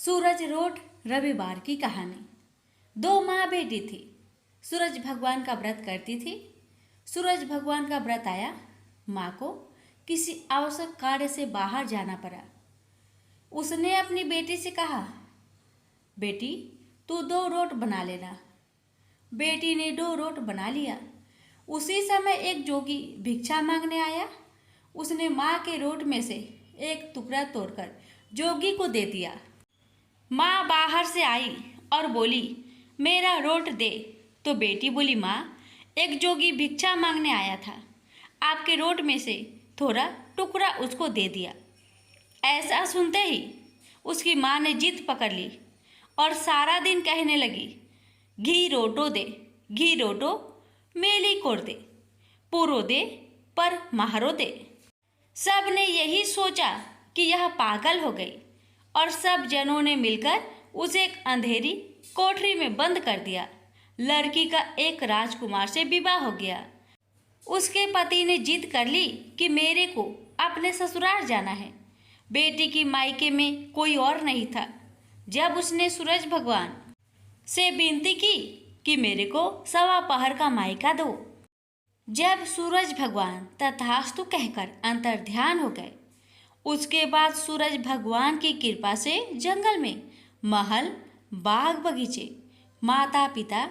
सूरज road रविवार की कहानी। दो माँ बेटी थी। सूरज भगवान का व्रत करती थी। सूरज भगवान का व्रत आया। माँ को किसी आवश्यक कार्य से बाहर जाना पड़ा। उसने अपनी बेटी से कहा, बेटी तू 2 रोट बना लेना। बेटी ने 2 रोट बना लिया। उसी समय एक जोगी भिक्षा मांगने आया। उसने माँ के रोट में से एक टुकड़ा तोड़कर जोगी को दे दिया। माँ बाहर से आई और बोली, मेरा रोट दे। तो बेटी बोली, माँ एक जोगी भिक्षा मांगने आया था, आपके रोट में से थोड़ा टुकड़ा उसको दे दिया। ऐसा सुनते ही उसकी माँ ने जिद पकड़ ली और सारा दिन कहने लगी, घी रोटो दे, घी रोटो मेली कोर दे, पूरो दे पर महारो दे। सब ने यही सोचा कि यह पागल हो गई और सब जनों ने मिलकर उसे एक अंधेरी कोठरी में बंद कर दिया। लड़की का एक राजकुमार से विवाह हो गया। उसके पति ने जिद कर ली कि मेरे को अपने ससुराल जाना है। बेटी की मायके में कोई और नहीं था। जब उसने सूरज भगवान से विनती की कि मेरे को 1.25 पहर का मायका दो, जब सूरज भगवान तथास्तु कहकर अंतर्ध्यान हो गए, उसके बाद सूरज भगवान की कृपा से जंगल में महल, बाग बगीचे, माता पिता,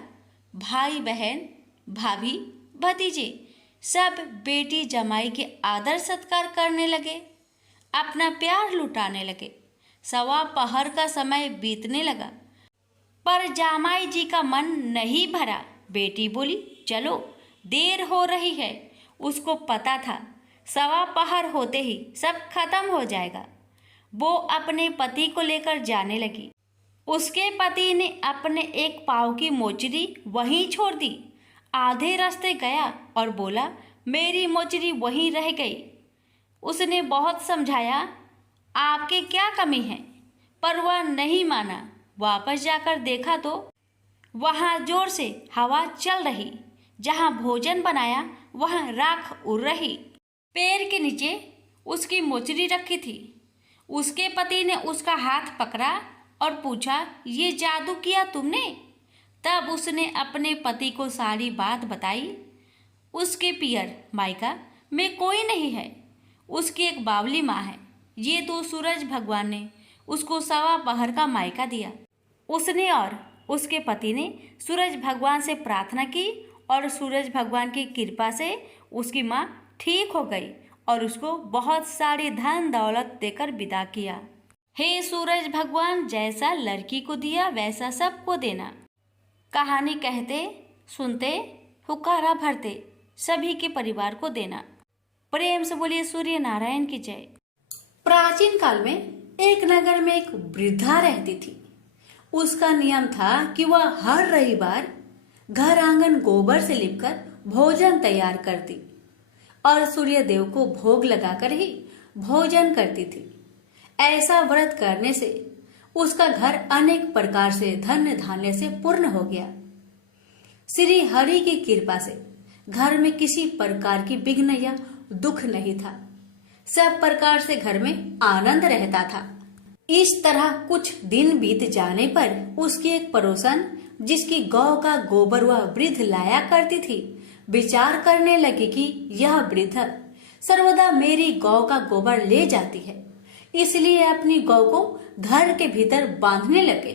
भाई बहन, भाभी भतीजे सब बेटी जमाई के आदर सत्कार करने लगे, अपना प्यार लुटाने लगे। 1.25 पहर का समय बीतने लगा, पर जामाई जी का मन नहीं भरा। बेटी बोली, चलो देर हो रही है। उसको पता था 1.25 पहर होते ही सब खत्म हो जाएगा। वो अपने पति को लेकर जाने लगी। उसके पति ने अपने एक पाँव की मोचरी वहीं छोड़ दी। आधे रास्ते गया और बोला, मेरी मोचरी वहीं रह गई। उसने बहुत समझाया, आपके क्या कमी है, पर वह नहीं माना। वापस जाकर देखा तो वहाँ जोर से हवा चल रही। जहाँ भोजन बनाया वहाँ राख उड़ रही। पेड़ के नीचे उसकी मोचरी रखी थी। उसके पति ने उसका हाथ पकड़ा और पूछा, ये जादू किया तुमने? तब उसने अपने पति को सारी बात बताई। उसके पियर मायका में कोई नहीं है। उसकी एक बावली माँ है। ये तो सूरज भगवान ने उसको 1.25 पहर का मायका दिया। उसने और उसके पति ने सूरज भगवान से प्रार्थना की और सूरज भगवान की कृपा से उसकी माँ ठीक हो गई और उसको बहुत सारी धन दौलत देकर विदा किया। हे सूरज भगवान, जैसा लड़की को दिया वैसा सबको देना। कहानी कहते सुनते हुक्कारा भरते सभी के परिवार को देना। प्रेम से बोलिए सूर्य नारायण की जय। प्राचीन काल में एक नगर में एक वृद्धा रहती थी। उसका नियम था कि वह हर रविवार घर आंगन गोबर से लिपकर भोजन तैयार करती और सूर्य देव को भोग लगाकर ही भोजन करती थी। ऐसा व्रत करने से उसका घर अनेक प्रकार से धन्य धान्य से पूर्ण हो गया। श्री हरि की कृपा से घर में किसी प्रकार की विघ्न या दुख नहीं था। सब प्रकार से घर में आनंद रहता था। इस तरह कुछ दिन बीत जाने पर उसकी एक पड़ोसन, जिसकी गौ का गोबर वह वृद्ध लाया करती थी, विचार करने लगी कि यह वृद्ध सर्वदा मेरी गौ का गोबर ले जाती है, इसलिए अपनी गौ को घर के भीतर बांधने लगे।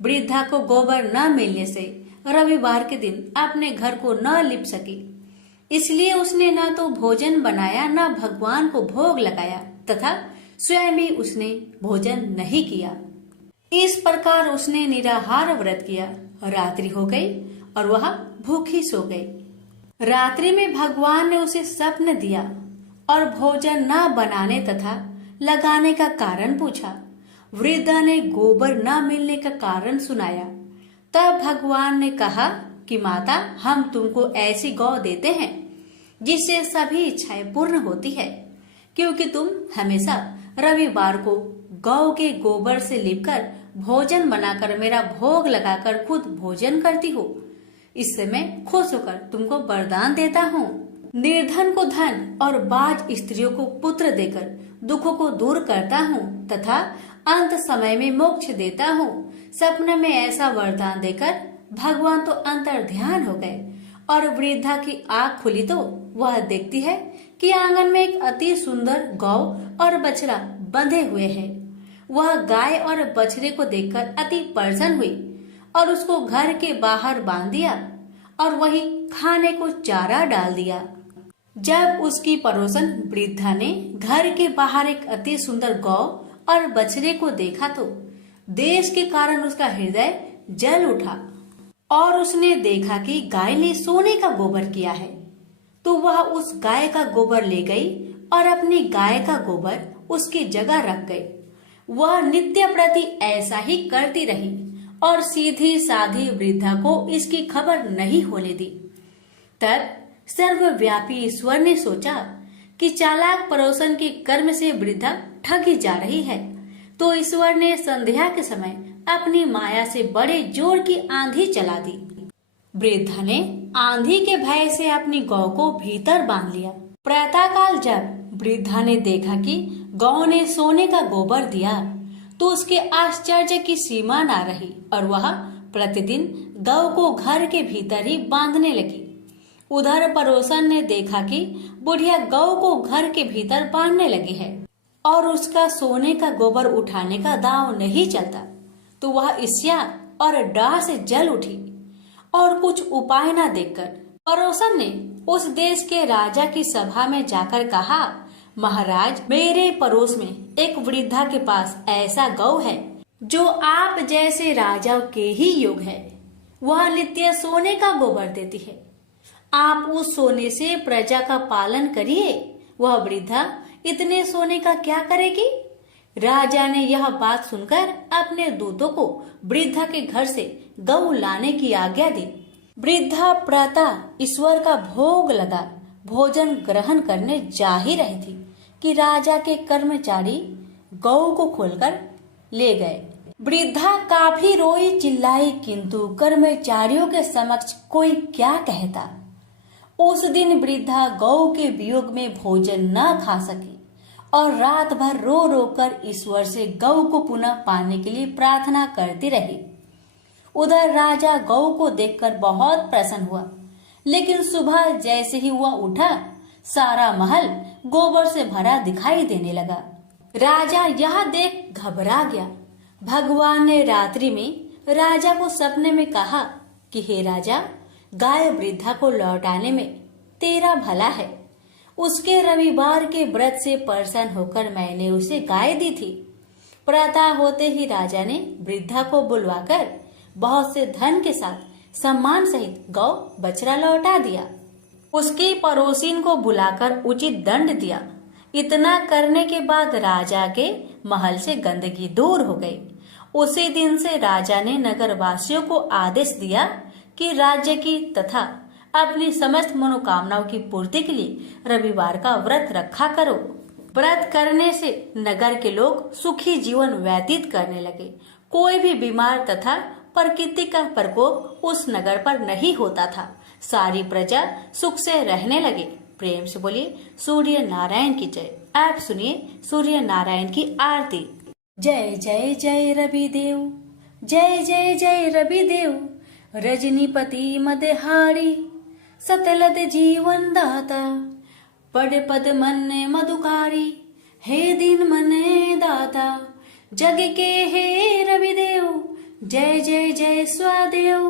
वृद्धा को गोबर न मिलने से रविवार के दिन अपने घर को न लिप सकी, इसलिए उसने न तो भोजन बनाया न भगवान को भोग लगाया तथा स्वयं भी उसने भोजन नहीं किया। इस प्रकार उसने निराहार व्रत किया। रात्रि हो गई और वह भूखी सो गई। रात्रि में भगवान ने उसे स्वप्न दिया और भोजन न बनाने तथा लगाने का कारण पूछा। वृद्धा ने गोबर न मिलने का कारण सुनाया। तब भगवान ने कहा कि माता, हम तुमको ऐसी गौ देते हैं जिससे सभी इच्छाएं पूर्ण होती है, क्योंकि तुम हमेशा रविवार को गौ के गोबर से लिपकर भोजन बनाकर मेरा भोग लगाकर खुद भोजन करती हो। इससे मैं खुश होकर तुमको वरदान देता हूँ। निर्धन को धन और बाज स्त्रियों को पुत्र देकर दुखों को दूर करता हूँ तथा अंत समय में मोक्ष देता हूँ। सपने में ऐसा वरदान देकर भगवान तो अंतर ध्यान हो गए और वृद्धा की आँख खुली तो वह देखती है कि आंगन में एक अति सुंदर गौ और बछड़ा बंधे हुए हैं। वह गाय और बछड़े को देखकर अति प्रसन्न हुई और उसको घर के बाहर बांध दिया और वही खाने को चारा डाल दिया। जब उसकी पड़ोसन वृद्धा ने घर के बाहर एक अति सुंदर गौ और बछड़े को देखा तो देश के कारण उसका हृदय जल उठा और उसने देखा कि गाय ने सोने का गोबर किया है, तो वह उस गाय का गोबर ले गई और अपनी गाय का गोबर उसकी जगह रख गई। वह नित्य प्रति ऐसा ही करती रही और सीधी साधी वृद्धा को इसकी खबर नहीं होने दी। तब सर्वव्यापी ईश्वर ने सोचा कि चालाक पड़ोसन के कर्म से वृद्धा ठगी जा रही है, तो ईश्वर ने संध्या के समय अपनी माया से बड़े जोर की आंधी चला दी। वृद्धा ने आंधी के भय से अपनी गौ को भीतर बांध लिया। प्रातःकाल जब वृद्धा ने देखा कि गौ ने सोने का गोबर दिया तो उसके आश्चर्य की सीमा न रही और वह प्रतिदिन गौ को घर के भीतर ही बांधने लगी। उधर पड़ोसन ने देखा कि बुढ़िया गौ को घर के भीतर बांधने लगी है और उसका सोने का गोबर उठाने का दांव नहीं चलता, तो वह ईर्ष्या और डाह से जल उठी और कुछ उपाय न देखकर पड़ोसन ने उस देश के राजा की सभा में जाकर कहा, महाराज, मेरे पड़ोस में एक वृद्धा के पास ऐसा गौ है जो आप जैसे राजा के ही योग है। वह नित्य सोने का गोबर देती है। आप उस सोने से प्रजा का पालन करिए। वह वृद्धा इतने सोने का क्या करेगी? राजा ने यह बात सुनकर अपने दूतों को वृद्धा के घर से गौ लाने की आज्ञा दी। वृद्धा प्रातः ईश्वर का भोग लगा भोजन ग्रहण करने जा ही रही थी कि राजा के कर्मचारी गौ को खोलकर ले गए। वृद्धा काफी रोई चिल्लाई, किंतु कर्मचारियों के समक्ष कोई क्या कहता। उस दिन वृद्धा गौ के वियोग में भोजन न खा सकी और रात भर रो रो कर ईश्वर से गौ को पुनः पाने के लिए प्रार्थना करती रही। उधर राजा गौ को देखकर बहुत प्रसन्न हुआ, लेकिन सुबह जैसे ही वह उठा, सारा महल गोबर से भरा दिखाई देने लगा। राजा यह देख घबरा गया। भगवान ने रात्रि में राजा को सपने में कहा कि हे राजा, गाय वृद्धा को लौटाने में तेरा भला है। उसके रविवार के व्रत से प्रसन्न होकर मैंने उसे गाय दी थी। प्रातः होते ही राजा ने वृद्धा को बुलवाकर बहुत से धन के साथ सम्मान सहित गौ बछड़ा लौटा दिया। उसकी पड़ोसिन को बुलाकर उचित दंड दिया। इतना करने के बाद राजा के महल से गंदगी दूर हो गई। उसी दिन से राजा ने नगरवासियों को आदेश दिया कि राज्य की तथा अपनी समस्त मनोकामनाओं की पूर्ति के लिए रविवार का व्रत रखा करो। व्रत करने से नगर के लोग सुखी जीवन व्यतीत करने लगे। कोई भी बीमार तथा प्रकृति का प्रकोप उस नगर पर नहीं होता था। सारी प्रजा सुख से रहने लगे। प्रेम से बोलिए सूर्य नारायण की जय। आप सुनिए सूर्य नारायण की आरती। जय जय जय रवि देव, जय जय जय रवि देव, रजनीपति मदहारी, सतलद जीवन दाता, पद पद मन मधुकारी, हे दीन मन दाता, जग के हे रवि देव, जय जय जय स्वादेव,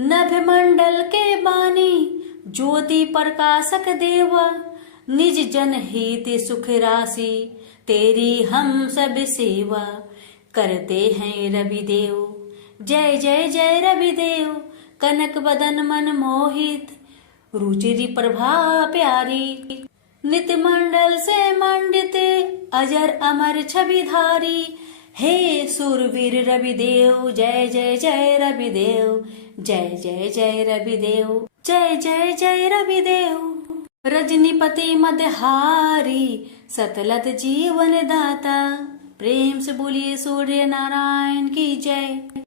नभ मंडल के बानी, ज्योति प्रकाशक देवा, निज जन हित सुख राशि, तेरी हम सब सेवा, करते हैं रवि देव। जय जय जय रवि देव, कनक बदन मन मोहित, रुचिरी प्रभा प्यारी, नित्य मंडल से मंडित, अजर अमर छवि धारी, हे सूरवीर रवि देव, जय जय जय रवि देव, जय जय जय रवि देव, जय जय जय रवि देव, रजनीपति मदहारी, सतलत जीवन दाता। प्रेम से बोलिए सूर्य नारायण की जय।